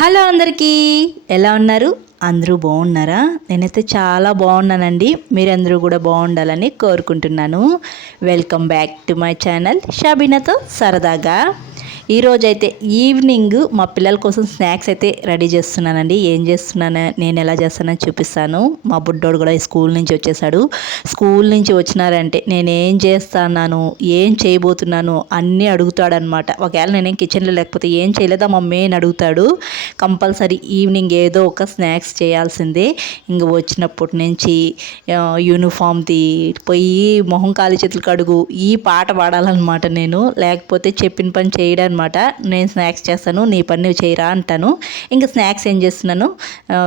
Hello అందరికీ, ఎలా ఉన్నారు? అందరూ బాగున్నారా? నేనైతే చాలా బాగున్నానండి. మీరందరూ కూడా బాగుండాలని కోరుకుంటున్నాను. Welcome back to my channel షబీనాతో సరదాగా. ఈరోజైతే ఈవినింగ్ మా పిల్లల కోసం స్నాక్స్ అయితే రెడీ చేస్తున్నానండి. ఏం చేస్తున్నాను, నేను ఎలా చేస్తానని చూపిస్తాను. మా బుడ్డోడు కూడా స్కూల్ నుంచి వచ్చేసాడు. స్కూల్ నుంచి వచ్చినారంటే నేనేం చేస్తున్నాను, ఏం చేయబోతున్నాను అన్నీ అడుగుతాడనమాట. ఒకవేళ నేనేం కిచెన్లో లేకపోతే ఏం చేయలేదా మమ్మీ అని అడుగుతాడు. కంపల్సరీ ఈవినింగ్ ఏదో ఒక స్నాక్స్ చేయాల్సిందే. ఇంక వచ్చినప్పటి నుంచి యూనిఫామ్ది పోయి మొహం కాలి చేతులు కడుగు ఈ పాట పాడాలన్నమాట నేను. లేకపోతే చెప్పిన పని చేయడానికి అనమాట. నేను స్నాక్స్ చేస్తాను, నీ పని నువ్వు చేయరా అంటాను. ఇంకా స్నాక్స్ ఏం చేస్తున్నాను,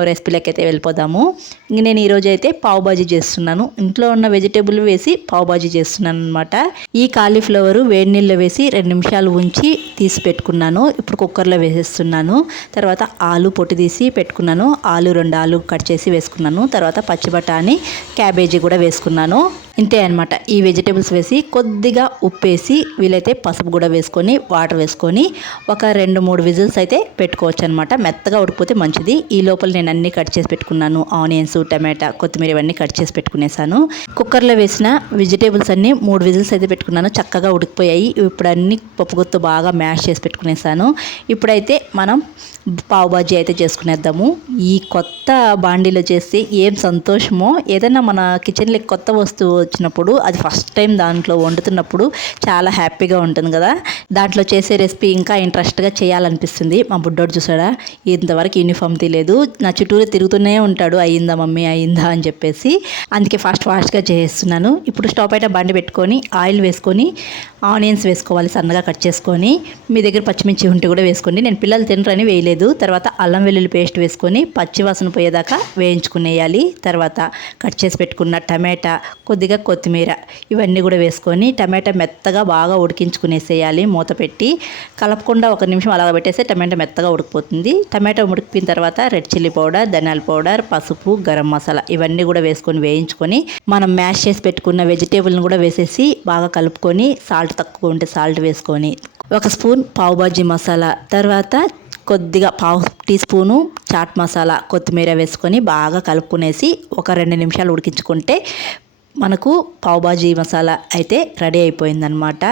రెసిపీలకి అయితే వెళ్ళిపోదాము. ఇంక నేను ఈరోజు అయితే పావు బాజీ చేస్తున్నాను. ఇంట్లో ఉన్న వెజిటేబుల్ వేసి పావు బాజీ చేస్తున్నాను అనమాట. ఈ కాలీఫ్లవరు వేడి నీళ్ళు వేసి 2 నిమిషాలు ఉంచి తీసి పెట్టుకున్నాను. ఇప్పుడు కుక్కర్లో వేసేస్తున్నాను. తర్వాత ఆలు పొట్టు తీసి పెట్టుకున్నాను. 2 ఆలు కట్ చేసి వేసుకున్నాను. తర్వాత పచ్చి బఠానీ, క్యాబేజీ కూడా వేసుకున్నాను. ఇంతే అనమాట. ఈ వెజిటేబుల్స్ వేసి కొద్దిగా ఉప్పు వేసి వీలైతే పసుపు కూడా వేసుకొని వాటర్ వేసుకొని ఒక 2-3 విజిల్స్ అయితే పెట్టుకోవచ్చు అనమాట. మెత్తగా ఉడికిపోతే మంచిది. ఈ లోపల నేను అన్నీ కట్ చేసి పెట్టుకున్నాను. ఆనియన్స్, టమాటా, కొత్తిమీర ఇవన్నీ కట్ చేసి పెట్టుకునేసాను. కుక్కర్లో వేసిన వెజిటేబుల్స్ అన్నీ 3 విజిల్స్ అయితే పెట్టుకున్నాను. చక్కగా ఉడికిపోయాయి. ఇప్పుడు అన్నీ పప్పు గుత్తు బాగా మ్యాష్ చేసి పెట్టుకునేసాను. ఇప్పుడైతే మనం పావు బాజీ అయితే చేసుకునేద్దాము. ఈ కొత్త బాండీలో చేస్తే ఏం సంతోషమో. ఏదైనా మన కిచెన్లో కొత్త వస్తువు వచ్చినప్పుడు అది ఫస్ట్ టైం దాంట్లో వండుతున్నప్పుడు చాలా హ్యాపీగా ఉంటుంది కదా. దాంట్లో చేసే రెసిపీ ఇంకా ఇంట్రెస్ట్గా చేయాలనిపిస్తుంది. మా బుడ్డోడు చూసాడా, ఇంతవరకు యూనిఫామ్ తీయలేదు, నా చుట్టూరు తిరుగుతూనే ఉంటాడు, అయ్యిందా మమ్మీ అయ్యిందా అని చెప్పేసి. అందుకే ఫాస్ట్గా చేస్తున్నాను. ఇప్పుడు స్టవ్ పైన బండి పెట్టుకొని ఆయిల్ వేసుకొని ఆనియన్స్ వేసుకోవాలి, సన్నగా కట్ చేసుకొని. మీ దగ్గర పచ్చిమిర్చి ఉంటే కూడా వేసుకోండి. నేను పిల్లలు తినరని వేయలేదు. తర్వాత అల్లం వెల్లుల్లి పేస్ట్ వేసుకొని పచ్చివాసన పోయేదాకా వేయించుకునేయాలి. తర్వాత కట్ చేసి పెట్టుకున్న టమాటా, కొద్దిగా కొత్తిమీర ఇవన్నీ కూడా వేసుకొని టమాటా మెత్తగా బాగా ఉడికించుకునేసేయాలి. మూత పెట్టి కలపకుండా 1 నిమిషం అలాగ పెట్టేస్తే టమాటా మెత్తగా ఉడికిపోతుంది. టమాటా ఉడికిన తర్వాత రెడ్ చిల్లీ పౌడర్, ధనియాల పౌడర్, పసుపు, గరం మసాలా ఇవన్నీ కూడా వేసుకొని వేయించుకొని మనం మ్యాష్ చేసి పెట్టుకున్న వెజిటేబుల్ని కూడా వేసేసి బాగా కలుపుకొని సాల్ట్ తక్కువ ఉంటే సాల్ట్ వేసుకొని 1 స్పూన్ పావు బాజీ మసాలా, తర్వాత కొద్దిగా పావు టీ స్పూను చాట్ మసాలా, కొత్తిమీర వేసుకొని బాగా కలుపుకునేసి ఒక 2 నిమిషాలు ఉడికించుకుంటే మనకు పావు బాజీ మసాలా అయితే రెడీ అయిపోయిందనమాట.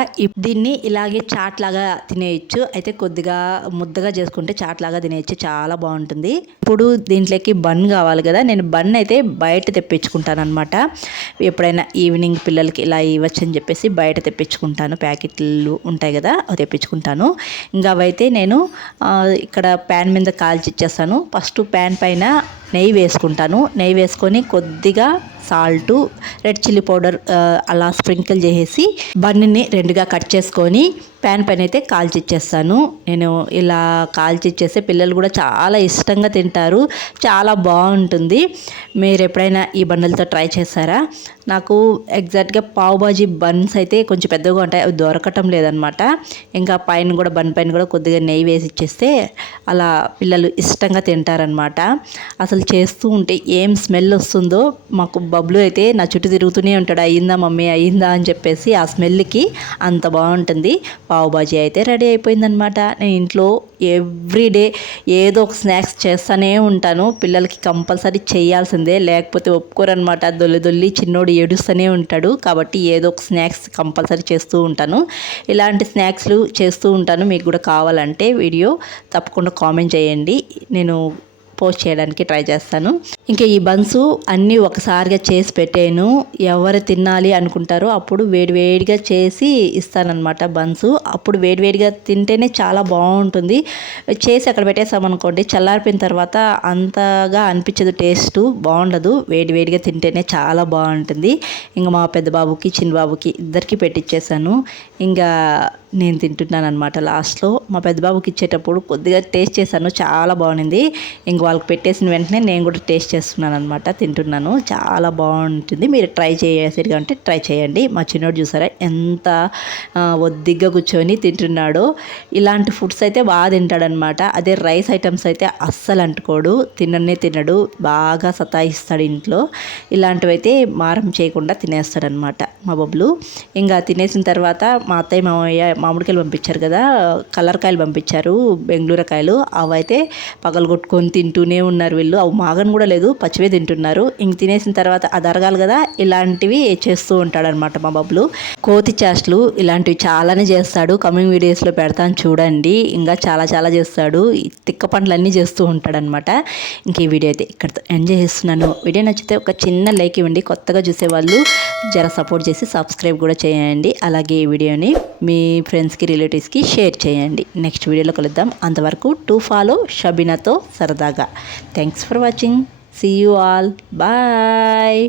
దీన్ని ఇలాగే చాట్ లాగా తినేయచ్చు. అయితే కొద్దిగా ముద్దగా చేసుకుంటే చాట్ లాగా తినేయచ్చు, చాలా బాగుంటుంది. ఇప్పుడు దీంట్లోకి బన్ కావాలి కదా, నేను బన్ అయితే బయట తెప్పించుకుంటాను అనమాట. ఎప్పుడైనా ఈవినింగ్ పిల్లలకి ఇలా ఇవ్వచ్చు అని చెప్పేసి బయట తెప్పించుకుంటాను. ప్యాకెట్లు ఉంటాయి కదా, అవి తెప్పించుకుంటాను. ఇంకా అవైతే నేను ఇక్కడ ప్యాన్ మీద కాల్చి ఇచ్చేస్తాను. ఫస్ట్ ప్యాన్ పైన నెయ్యి వేసుకుంటాను. నెయ్యి వేసుకొని కొద్దిగా సాల్టు, రెడ్ చిల్లీ పౌడర్ అలా స్ప్రింకిల్ చేసేసి బన్నుని 2గా కట్ చేసుకొని ప్యాన్ పైన అయితే కాల్చిచ్చేస్తాను. నేను ఇలా కాల్చిచ్చేస్తే పిల్లలు కూడా చాలా ఇష్టంగా తింటారు, చాలా బాగుంటుంది. మీరు ఎప్పుడైనా ఈ బన్నులతో ట్రై చేస్తారా? నాకు ఎగ్జాక్ట్గా పావు బాజీ బన్స్ అయితే కొంచెం పెద్దగా ఉంటాయి, అవి దొరకటం లేదనమాట. ఇంకా పైన కూడా బన్ పైన కూడా కొద్దిగా నెయ్యి వేసి ఇచ్చేస్తే అలా పిల్లలు ఇష్టంగా తింటారనమాట. అసలు చేస్తూ ఉంటే ఏం స్మెల్ వస్తుందో, మాకు బబ్లు అయితే నా చుట్టూ తిరుగుతూనే ఉంటాడు, అయ్యిందా మమ్మీ అయ్యిందా అని చెప్పేసి. ఆ స్మెల్కి అంత బాగుంటుంది. పావు బాజీ అయితే రెడీ అయిపోయిందనమాట. నేను ఇంట్లో ఎవ్రీడే ఏదో ఒక స్నాక్స్ చేస్తూనే ఉంటాను. పిల్లలకి కంపల్సరీ చేయాల్సిందే, లేకపోతే ఒప్పుకోరనమాట. దొల్లి చిన్నోడు ఏడుస్తూనే ఉంటాడు. కాబట్టి ఏదో ఒక స్నాక్స్ కంపల్సరీ చేస్తూ ఉంటాను. ఇలాంటి స్నాక్స్లు చేస్తూ ఉంటాను. మీకు కూడా కావాలంటే వీడియో తప్పకుండా కామెంట్ చేయండి, నేను పోస్ట్ చేయడానికి ట్రై చేస్తాను. ఇంకా ఈ బన్సు అన్నీ ఒకసారిగా చేసి పెట్టాను. ఎవరు తినాలి అనుకుంటారో అప్పుడు వేడివేడిగా చేసి ఇస్తానన్నమాట బన్సు. అప్పుడు వేడివేడిగా తింటేనే చాలా బాగుంటుంది. చేసి అక్కడ పెట్టేసామనుకోండి, చల్లారిపోయిన తర్వాత అంతగా అనిపించదు, టేస్ట్ బాగుండదు. వేడివేడిగా తింటేనే చాలా బాగుంటుంది. ఇంకా మా పెద్ద బాబుకి చిన్న బాబుకి ఇద్దరికి పెట్టించేసాను. ఇంకా నేను తింటున్నాను అనమాట. లాస్ట్లో మా పెద్ద బాబుకి ఇచ్చేటప్పుడు కొద్దిగా టేస్ట్ చేశాను, చాలా బాగుంది. ఇంక వాళ్ళకి పెట్టేసిన వెంటనే నేను కూడా టేస్ట్ చేస్తున్నాను అనమాట, తింటున్నాను. చాలా బాగుంటుంది. మీరు ట్రై చేసేది అంటే ట్రై చేయండి. మా చిన్నోడు చూసారా ఎంత ఒద్దిగ్గా కూర్చొని తింటున్నాడో. ఇలాంటి ఫుడ్స్ అయితే బాగా తింటాడనమాట. అదే రైస్ ఐటమ్స్ అయితే అస్సలు అంటుకోడు, తినడు, బాగా సతాయిస్తాడు ఇంట్లో. ఇలాంటివి అయితే మారం చేయకుండా తినేస్తాడనమాట మా బొబ్బులు. ఇంకా తినేసిన తర్వాత మా అత్తయ్య మామయ్య మామిడికాయలు పంపించారు కదా, కలర్ కాయలు పంపించారు, బెంగళూరు కాయలు. అవైతే పగలగొట్టుకొని తింటూనే ఉన్నారు వీళ్ళు. అవి మాగని కూడా లేదు, పచ్చివే తింటున్నారు. ఇంక తినేసిన తర్వాత అది అరగాలి కదా, ఇలాంటివి చేస్తూ ఉంటాడనమాట మా బబ్బులు. కోతి చేష్టలు ఇలాంటివి చాలానే చేస్తాడు. కమింగ్ వీడియోస్లో పెడతాను చూడండి. ఇంకా చాలా చాలా చేస్తాడు. తిక్క పనులన్నీ చేస్తూ ఉంటాడనమాట. ఇంక ఈ వీడియో అయితే ఇక్కడితో ఎంజాయ్ చేస్తున్నాను. వీడియో నచ్చితే ఒక చిన్న లైక్ ఇవ్వండి. కొత్తగా చూసేవాళ్ళు జర సపోర్ట్ చేసి సబ్స్క్రైబ్ కూడా చేయండి. అలాగే ఈ వీడియోని మీ ఫ్రెండ్స్కి రిలేటివ్స్కి షేర్ చేయండి. నెక్స్ట్ వీడియోలో కలుద్దాం. అంతవరకు టు ఫాలో షబీనాతో సరదాగా. Thanks for watching. See you all. Bye.